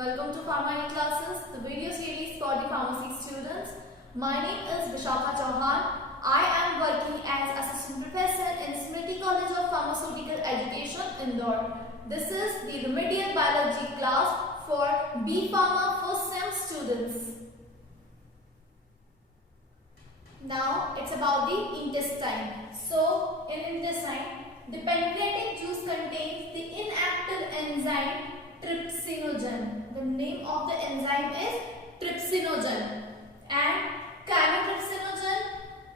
Welcome to Pharma classes, the video series for the pharmacy students. My name is Vishakha Chauhan. I am working as assistant professor in Smriti College of Pharmaceutical Education, Indore. This is the remedial biology class for B Pharma first sem students. Now it's about the intestine. So in intestine, the pancreatic juice contains the inactive enzyme trypsinogen. The name of the enzyme is trypsinogen. And chymotrypsinogen,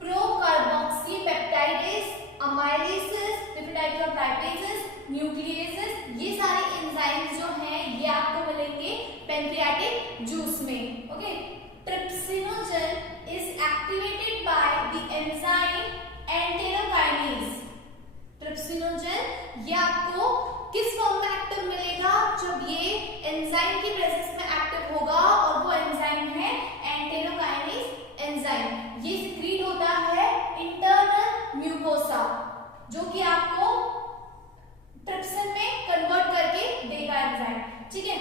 procarboxypeptidase, amylases, different types of lipases, nucleases, ये सारे enzymes जो हैं ये आपको मिलेंगे pancreatic juice में. Okay, trypsinogen is activated by the enzyme enterokinase. trypsinogen ये आपको किस फॉर्म में एक्टिव मिलेगा? जब ये एंजाइम की प्रेजेंस में एक्टिव होगा और वो एंजाइम है एंटेरोकाइनेज एंजाइम. ये सिक्रीट होता है इंटरनल म्यूकोसा जो कि आपको ट्रिप्सिन में कन्वर्ट करके देगा एंजाइम. ठीक है,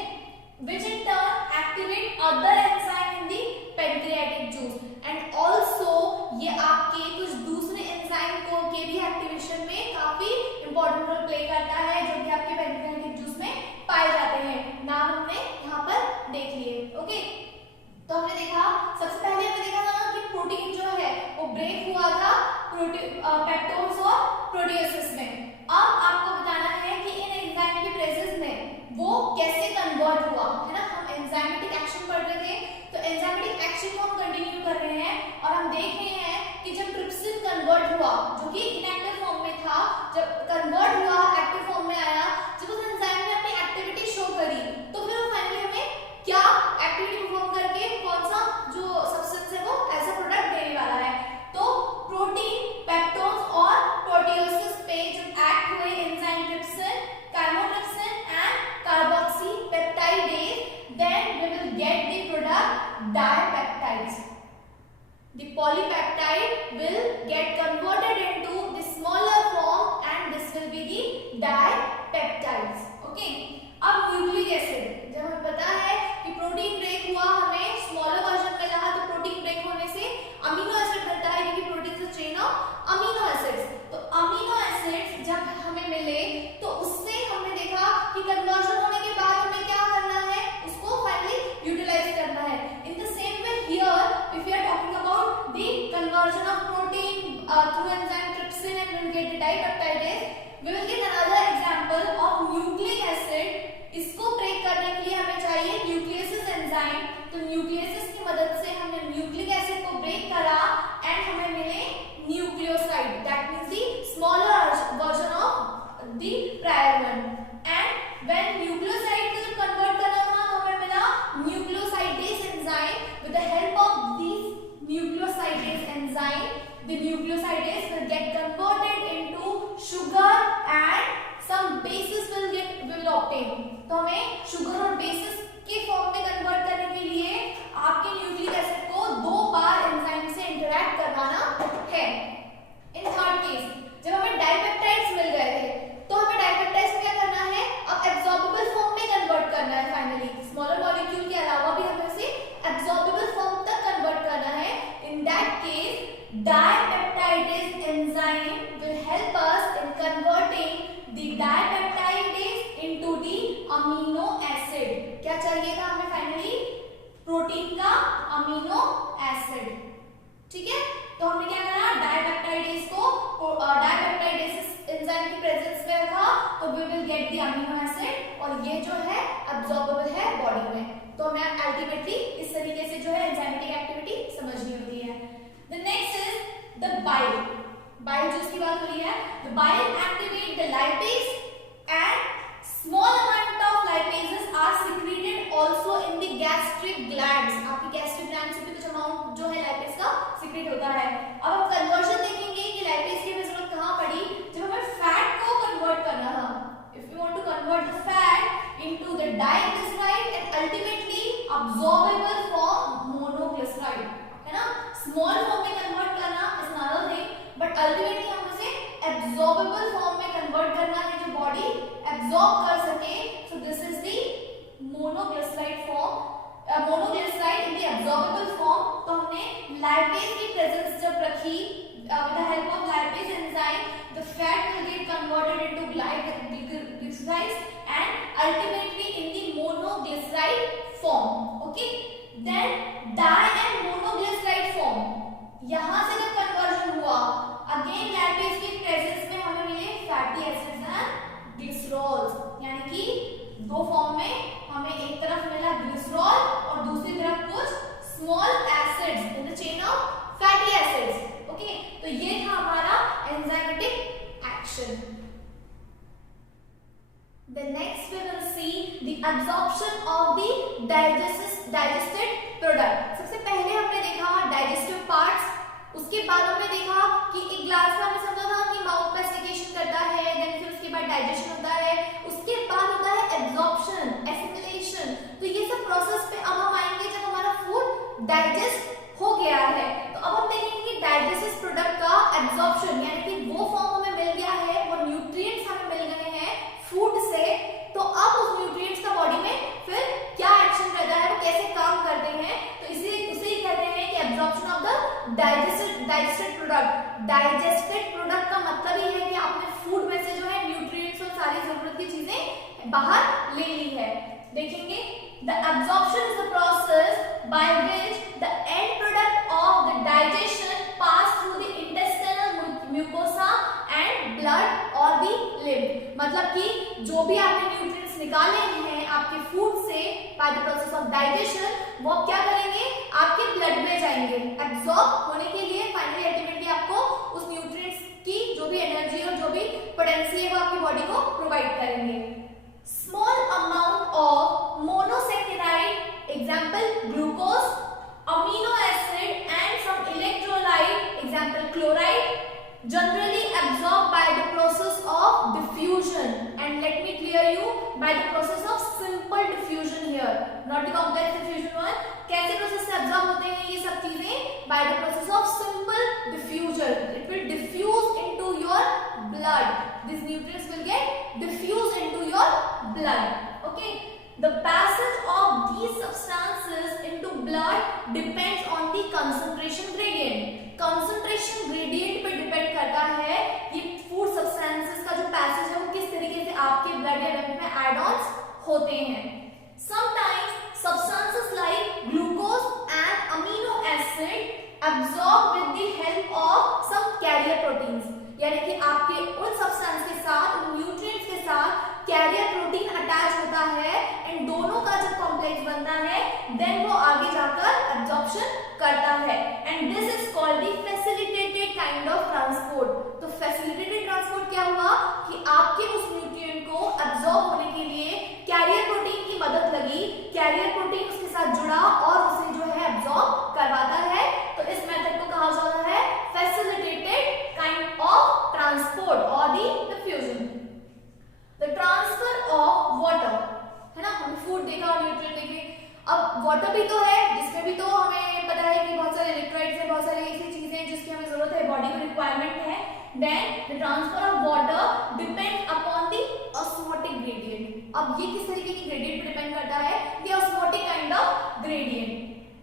which in turn activate other enzyme in the pancreatic juice and also ये आपके कुछ दूसरे एंजाइम को के भी एक्टिवेशन में काफी इंपॉर्टेंट रोल प्ले करता है जो कि आपके पैंक्रियाटिक जूस में पाए जाते हैं. नाम हमने यहाँ पर देख लिए. ओके, तो हमने देखा सबसे पहले हमने देखा था कि प्रोटीन जो है वो ब्रेक हुआ था पेप्टोन्स और प्रोटियोसिस में. अब आपको बताना है कि इन एंजाइम के प्रेजेंस में वो कैसे कन्वर्ट हुआ है ना. हम एंजाइमेटिक एक्शन पढ़ रहे थे तो एंजाइमेटिक एक्शन को हम कंटिन्यू कर रहे हैं और हम देख रहे हैं कि जब ट्रिप्सिन कन्वर्ट हुआ जो कि इनएक्टिव फॉर्म में था, जब कन्वर्ट हुआ एक्टिव फॉर्म में आया, जब उस एंजाइम ने अपनी एक्टिविटी शो करी तो फिर वो फाइनली हमें क्या एक्टिविटी परफॉर्म करके कौन सा जो सब्सटेंस है वो एज अ प्रोडक्ट देने वाला है. तो प्रोटीन, पेप्टोन्स और प्रोटियोसिस पे जब एक्ट हुए enzyme trypsin, chymotrypsin and carboxypeptidase, then we will get the product dipeptides. The polypeptide will get converted into the smaller form and this will be the dipeptides. Okay. अब nucleic acid, जब हमें पता है कि protein break हुआ हमें smaller version मिला है तो प्रोटीन ब्रेक होने से अमीनो एसिड बनता है क्योंकि प्रोटीन से चेन ऑफ अमीनो एसिड्स. तो अमीनो एसिड्स जब हमें मिले तो उससे हमने देखा कि कन्वर्जन होने के बाद हमें क्या करना है, उसको फाइनली यूटिलाइज करना है. In the same way here if you are talking about the conversion of protein through enzyme trypsin and will get the dipeptidase, we will get another example of nucleic acid. इसको break करने के लिए हमें चाहिए nucleus is enzyme. तो nucleus is की मदद से हमने न्यूक्लिक एसिड को ब्रेक करा एंड हमें मिले nucleoside, that means the smaller version of the prior one. And when nucleoside को जब कन्वर्ट करना था तो हमें मिला nucleosidase enzyme. With the help of this nucleosidase enzyme the nucleosidase will get converted into sugar and some bases will obtain. तो हमें sugar और बेसिस के फॉर्म में कन्वर्ट करने के लिए आपके न्यूक्लिक एसिड को 2 बार एंजाइम से इंटरैक्ट करवाना है. इन थर्ड केस जब हमें डाइपेप्टाइड्स मिल गए थे तो हमें डाइपेप्टाइड्स क्या करना है, अब एब्जॉर्बेबल फॉर्म में कन्वर्ट करना है. फाइनली स्मॉलर मॉलिक्यूल के अलावा भी हमें उसे एब्जॉर्बेबल फॉर्म तक कन्वर्ट करना है. इन that case dipeptidase enzyme will help us in converting the dipeptidase into the amino acid. क्या चाहिए था हमें फाइनली? प्रोटीन का अमीनो एसिड. ठीक है, तो हमने क्या करा, डाइपेप्टाइडेज को डाइपेप्टाइडेज एंजाइम की प्रेजेंस में रखा तो we will get the amino acid और ये जो है एब्जॉर्बेबल है बॉडी में. तो हमें अल्टीमेटली इस तरीके से जो है एंजाइमेटिक एक्टिविटी समझनी होती है. The next is the bile. Bile juice की बात हो रही है. The bile activate the lipase and small amount of lipases are secreted also in the gastric glands. आपकी gastric glands से भी कुछ अमाउंट जो है lipase का secrete होता है. अब हम conversion देखेंगे कि lipase की हमें जरूरत कहाँ पड़ी, जब हमें fat को convert करना था. If you want to convert the fat into the diglyceride and ultimately absorbable form monoglyceride, है ना. स्मॉल फॉर्म में कन्वर्ट करना is another thing but ultimately हम उसे एब्जॉर्बेबल फॉर्म में कन्वर्ट करना है जो बॉडी एब्जॉर्ब कर सके. So this is the monoglyceride monoglyceride in the absorbable form, तो हमने लाइपेज की प्रेजेंस जब रखी, with the help of lipase enzyme the fat will get converted into glycerides and ultimately in the monoglyceride form. Okay, then di and monoglyceride form, यहां से जब conversion हुआ again लैपेज की प्रेजेंस में हमें मिले फैटी एसिड्स एंड ग्लिसरॉल्स, यानी कि दो फॉर्म में हमें एक तरफ मिला ग्लिसरॉल और दूसरी तरफ कुछ small acids in the chain of fatty acids. Okay, तो ये था हमारा enzymatic action. The next we will see the absorption of the digested product. सबसे पहले हमने देखा digestive parts, उसके बाद हमने देखा कि एक ग्लास में हमने समझा था कि माउथ मैस्टिकेशन करता है, देन फिर उसके बाद डाइजेशन होता है, उसके बाद होता है एब्जॉर्प्शन, एसिमिलेशन. तो ये सब प्रोसेस पे अब हम आएंगे जब हमारा फूड डाइजेस्ट हो गया है. तो अब हम देखेंगे डाइजेस्टिव प्रोडक्ट का एब्जॉर्प्शन, यानी कि वो फॉर्म हमें मिल गया है, वो न्यूट्रिएंट्स हमें मिल गए हैं फूड से. तो अब उस न्यूट्रिएंट्स का बॉडी में फिर क्या एक्शन रहता है, वो कैसे काम करते हैं, तो इसे ही कहते हैं कि absorption of the digested product. Digested product का मतलब ही है कि आपने फूड में से जो है न्यूट्रिएंट्स और सारी जरूरत की चीजें बाहर ले ली है. देखेंगे the absorption is the process by which the end product of the digestion pass through the intestinal mucosa and blood or the lymph. मतलब कि जो भी आपने न्यूट्रिएंट्स निकाले हैं आपके फूड से by the process of digestion, वो क्या करेंगे, आपके ब्लड में जाएंगे एब्जॉर्ब होने के लिए. फाइनली अल्टीमेटली आपको उस न्यूट्रिएंट्स की जो भी एनर्जी और जो भी पोटेंसी है वो आपकी बॉडी को प्रोवाइड करेंगे. Small amount of monosaccharide, example glucose, amino acid and some electrolyte, example chloride, generally absorbed by the process of diffusion. And let me clear you, by the process of simple diffusion here, not the complex diffusion one. कैसे process से absorb होते हैं ये सब चीजें? by the process of simple diffusion. It will diffuse into your blood. These nutrients will get diffused into your blood. Okay, the passage of these substances into blood depends on the concentration gradient. concentration gradient पे depend करता है ये food substances का जो passage है वो किस तरीके से आपके ब्लड या रक्त में एड ऑन्स होते हैं. sometimes substances like glucose and amino acid absorb with the help of some carrier proteins. यानी कि आपके उन सब्सटेंस के साथ, उन न्यूट्रिएंट्स के साथ कैरियर प्रोटीन अटैच होता है एंड दोनों का जब कॉम्प्लेक्स बनता है देन वो आगे जाकर एब्जॉर्प्शन करता है. And this is called the facilitated kind of transport. तो फैसिलिटेटेड ट्रांसपोर्ट क्या हुआ कि आपके उस न्यूट्रिएंट को एब्जॉर्ब होने के लिए कैरियर प्रोटीन की मदद लगी, कैरियर प्रोटीन उसके साथ जुड़ा और उसे जो है एब्जॉर्ब करवाता है. तो इस मेथड को कहा जाता है फैसिलिटेटेड काइंड ऑफ ट्रांसपोर्ट और the diffusion. The transfer of water, है ना, हमने फूड देखा और न्यूट्रिएंट देखे. अब वाटर भी तो है जिसमें भी तो हमें पता है कि बहुत सारे इलेक्ट्रोलाइट्स हैं, बहुत सारी ऐसी चीजें हैं जिसकी हमें जरूरत है, बॉडी को रिक्वायरमेंट है. Then the transfer of water depend upon the osmotic gradient. अब ये किस तरीके की ग्रेडियंट पे डिपेंड करता है? The osmotic kind of gradient.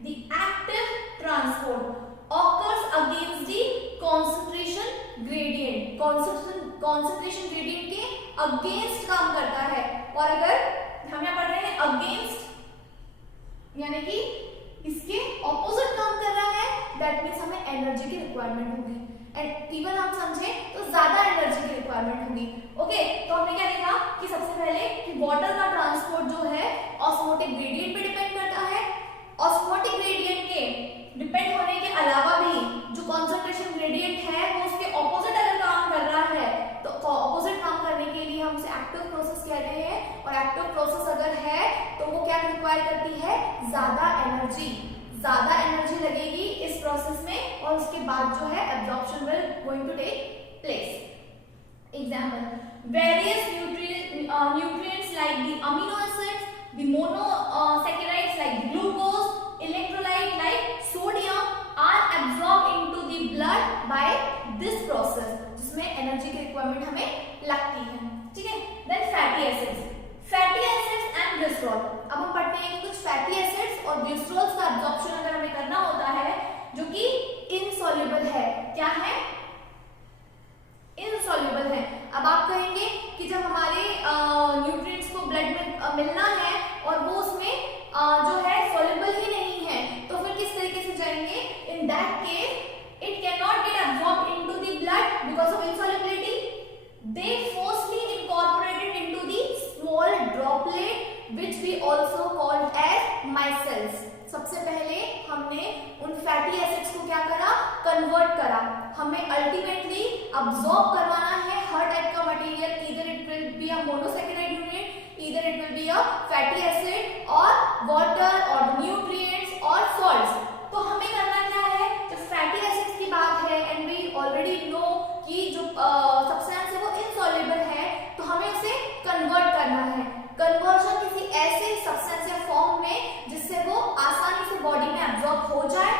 The active transport occurs against the concentration gradient. concentration gradient के अगेंस्ट काम करता है. और अगर हम यहाँ पढ़ रहे हैं अगेंस्ट यानी कि इसके ऑपोजिट काम कर रहा है, दैट मीन्स हमें एनर्जी की रिक्वायरमेंट होगी. एंड इवन हम समझे तो ज्यादा एनर्जी की रिक्वायरमेंट होगी. ओके, तो हमने क्या देखा कि सबसे पहले कि वाटर का ट्रांसपोर्ट जो है ऑस्मोटिक ग्रेडियंट पे डिपेंड करता है. ऑस्मोटिक ग्रेडियंट के डिपेंड होने के अलावा भी जो कॉन्सेंट्रेशन ग्रेडियंट है वो उसके ऑपोजिट अगर काम कर रहा है तो ऑपोजिट काम करने के लिए हम उसे एक्टिव प्रोसेस कहते हैं. और एक्टिव प्रोसेस अगर है तो वो क्या रिक्वायर करती है? ज्यादा एनर्जी लगेगी इस प्रोसेस में और उसके बाद जो है absorption will going to take place. Example, various nutrients like the amino acids, the monosaccharides like glucose, electrolyte like sodium are absorbed into the blood by this process, जिसमें एनर्जी की रिक्वायरमेंट हमें लगती है. ठीक है. Then fatty acids and glycerol. अब हम पढ़ते हैं कुछ फैटी एसिड्स और कोलेस्ट्रॉल का एब्जॉर्प्शन अगर हमें करना होता है जो कि इनसॉल्युबल है, क्या है, इनसॉल्युबल है। अब आप कहेंगे कि जब हमारे न्यूट्रिएंट्स को ब्लड में मिलना है और वो उसमें जो है सॉल्युबल ही नहीं है, तो फिर किस तरीके से जाएंगे? In that case it can not get absorbed into the blood because of insolubility, they forcely incorporated into the small droplet which we also called as micelles. सबसे पहले हमने उन फैटी एसिड्स को क्या करा? कन्वर्ट करा। हमें अल्टीमेटली अब्सॉर्ब करवाना है हर टाइप का material, either it will be a monosaccharide unit, either it will be a fatty acid और वाटर और न्यूट्रिएंट्स और सॉल्ट्स। तो हमें करना क्या है? जब फैटी एसिड्स की बात है एंड वी ऑलरेडी नो कि जो सब्सटेंस है वो इनसॉल्युबल है, तो हमें उसे कन्वर्ट करना है। कन्वर्जन किसी ऐसे सब्सटेंस या फॉर्म में जिससे वो आसानी से बॉडी में एब्जॉर्ब हो जाए।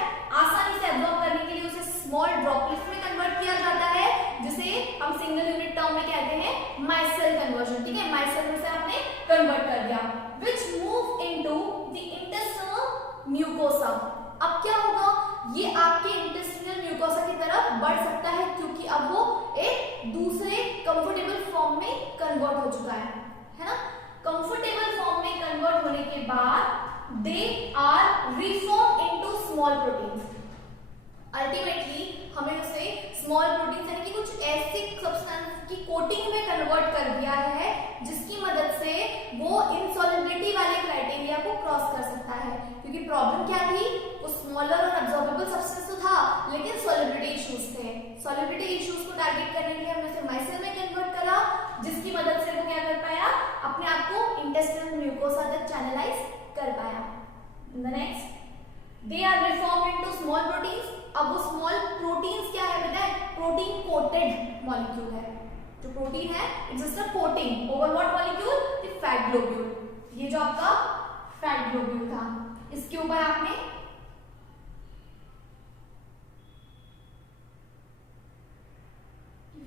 आसानी से एब्जॉर्ब करने के लिए उसे स्मॉल ड्रॉपलेट्स में कन्वर्ट किया जाता है, जिसे हम सिंगल यूनिट टर्म में कहते हैं माइसेल कन्वर्जन। ठीक है, माइसेल में से आपने कन्वर्ट कर दिया, which move into the intestinal mucosa। अब क्या होगा? ये आपके इंटेस्टिनल म्यूकोसा की तरफ बढ़ सकता है क्योंकि अब वो एक दूसरे कंफर्टेबल फॉर्म में कन्वर्ट हो चुका है ना। कंफर्टेबल फॉर्म में कन्वर्ट होने के बाद they are reform into small proteins. Ultimately हमें उसे स्मॉल प्रोटीन यानी कि कुछ ऐसी सब्सटेंस की कोटिंग में कन्वर्ट कर दिया है जिसकी मदद से वो इनसॉल्युबिलिटी वाले क्राइटेरिया को क्रॉस कर सकता है। क्योंकि प्रॉब्लम क्या थी? वो स्मॉलर और एब्जॉर्बेबल सब्सटेंस तो था, लेकिन सॉल्युबिलिटी इश्यूज थे। सॉल्युबिलिटी इश्यूज को टारगेट करने के लिए हमने उसे माइसेल में कन्वर्ट करा, जिसकी मदद से वो क्या कर पाया? अपने आप को इंटेस्टिनल म्यूकोसा तक चैनलाइज कर पाया। Next, they are reformed into small proteins. अब वो स्मॉल प्रोटीन्स क्या है बेटा? प्रोटीन कोटेड मॉलिक्यूल है। जो प्रोटीन है it's just a coating over what molecule? The fat globule. ये जो आपका फैट ग्लोब्यूल था, इसके ऊपर आपने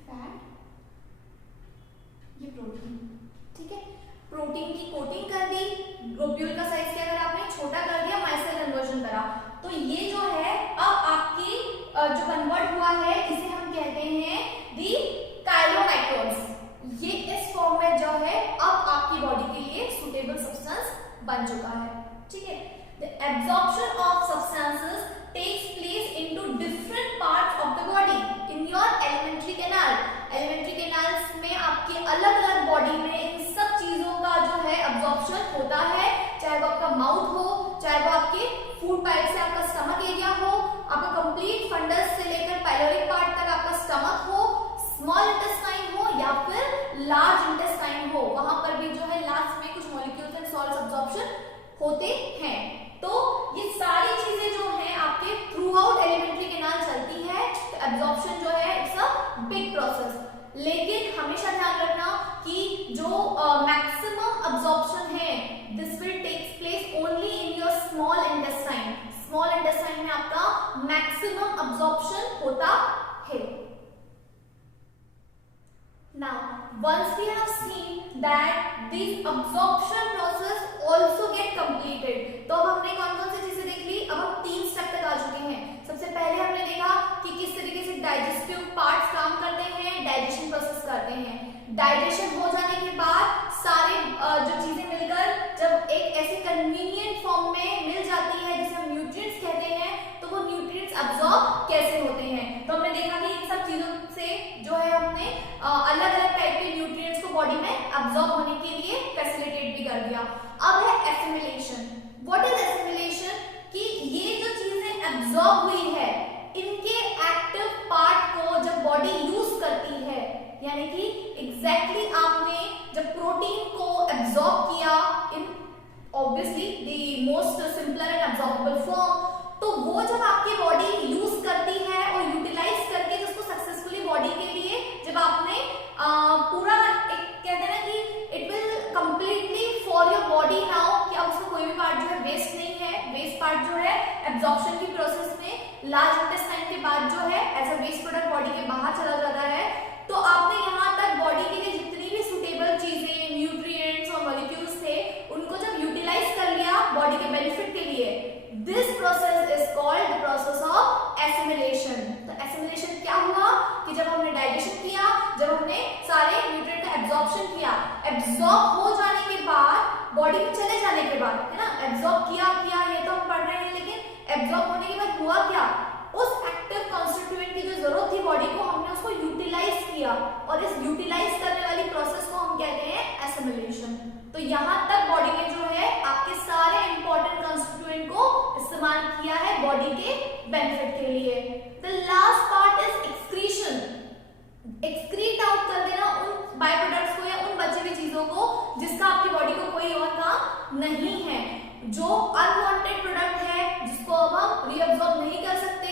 फैट, ये प्रोटीन, ठीक है, प्रोटीन की कोटिंग कर दी। ग्लोब्यूल का साइज क्या करा आपने? छोटा कर दिया, माइसेल कन्वर्जन करा। तो ये जो है अब आपकी जो कन्वर्ट हुआ है इसे हम कहते हैं दी काइलोमाइक्रोन्स। ये इस फॉर्म में जो है अब आपकी बॉडी के लिए सुटेबल सब्सटेंस बन चुका है। ठीक है, the absorption of substances takes place into different parts of the body in your alimentary canal. Alimentary canals में आपके अलग अलग बॉडी में इन सब चीजों का जो है एब्जॉर्प्शन होता है, चाहे वो आपका माउथ हो, चाहे वो आपके फूड पाइप से आपका स्टमक एरिया हो, आपका कंप्लीट फंडस से लेकर पाइलोरिक पार्ट तक आपका स्टमक हो, स्मॉल इंटेस्टाइन हो या फिर लार्ज इंटेस्टाइन हो, वहां पर भी जो है लास्ट में कुछ मॉलिक्यूल्स एंड सॉल्ट्स एब्जॉर्प्शन होते हैं। तो ये सारी चीजें जो है आपके थ्रू आउट एलिमेंट्री कैनाल चलती है। तो एब्जॉर्प्शन जो है इट्स अ बिग प्रोसेस, लेकिन हमेशा ध्यान रखना कि जो मैक्सिमम एब्जॉर्प्शन है this will takes place only in your small intestine. Small intestine में आपका मैक्सिमम एब्जॉर्प्शन होता है। Now, once we have seen that this absorption process also get completed, तो अब हमने कौन-कौन सी चीजें देख ली? अब हम 3 स्टेप तक आ चुके हैं। सबसे पहले हमने देखा कि किस तरीके से डाइजेस्टिव पार्ट्स काम करते हैं, डाइजेशन प्रोसेस करते हैं। डाइजेशन हो जाने के बाद सारे जो चीजें मिलकर जब एक ऐसे कन्वीनियंट फॉर्म में मिल जाती है जिसे हम न्यूट्रिएंट्स कहते हैं, तो वो न्यूट्रिएंट्स अब्सॉर्ब कैसे होते हैं? तो हमने देखा कि इन सब चीजों से जो है हमने अलग अलग टाइप के न्यूट्रिएंट्स को बॉडी में अब्सॉर्ब होने के लिए फैसिलिटेट भी कर दिया। अब है एसिमिलेशन। What is assimilation? कि ये जो चीजें अब्सॉर्ब हुई है इनके एक्टिव पार्ट को जब बॉडी यूज करती है, यानी कि एग्जैक्टली आपने जब प्रोटीन को अब्सॉर्ब किया in obviously the most simpler and absorbable form, तो वो जब आपकी बॉडी यूज करती है और यूटिलाइज करके जिसको सक्सेसफुली बॉडी के लिए जब आपने पूरा एक कहते हैं ना कि it will completely for your body now, कि अब उसका कोई भी पार्ट जो है वेस्ट नहीं है। वेस्ट पार्ट जो है एब्जॉर्प्शन की प्रोसेस में लार्ज इंटेस्टाइन के बाद जो है as a waste product body के बाहर चला जाता है। तो आपने यहाँ तक बॉडी के लिए जितनी भी सुटेबल चीजें, न्यूट्रिएंट्स और मॉलिक्यूल्स थे, उनको जब यूटिलाइज कर लिया बॉडी के बेनिफिट के लिए, जाने के बाद, है ना, एब्जॉर्ब किया ये तो हम पढ़ रहे हैं, लेकिन एब्जॉर्ब होने के बाद हुआ क्या, उस एक्टिव कॉन्स्टिट्यूएंट की जो जरूरत थी बॉडी को, हमने उसको यूटिलाइज किया, और इस यूटिलाइज करने वाली प्रोसेस को हम कहते हैं एसिमिलेशन। तो यहाँ तक बॉडी में जो है आपके सारे इंपॉर्टेंट कॉन्स्टिट्यूएंट को इस्तेमाल किया है बॉडी के बेनिफिट के लिए। The last part is excretion. Excrete out कर देना उन बाय प्रोडक्ट्स को या उन बचे हुई चीजों को जिसका आपकी बॉडी को कोई और काम नहीं है, जो अनवांटेड प्रोडक्ट है, जिसको अब हम रीअब्सॉर्ब नहीं कर सकते,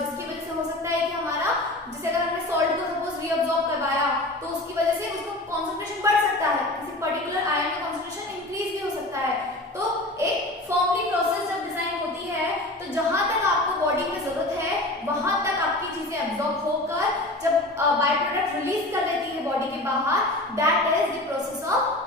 जिसकी वजह से हो सकता है कि हमारा, जैसे अगर हमने सॉल्ट को सपोज रीअब्सॉर्ब करवाया तो उसकी वजह से उसका कंसंट्रेशन बढ़ सकता है, किसी पर्टिकुलर आयन का कंसंट्रेशन इंक्रीज भी हो सकता है। तो एक फॉर्मली प्रोसेस जब डिजाइन होती है तो जहां तक आपको बॉडी में जरूरत है वहां तक आपकी चीजें एब्जॉर्ब होकर जब बाय प्रोडक्ट रिलीज कर देती है बॉडी के बाहर, that is the process of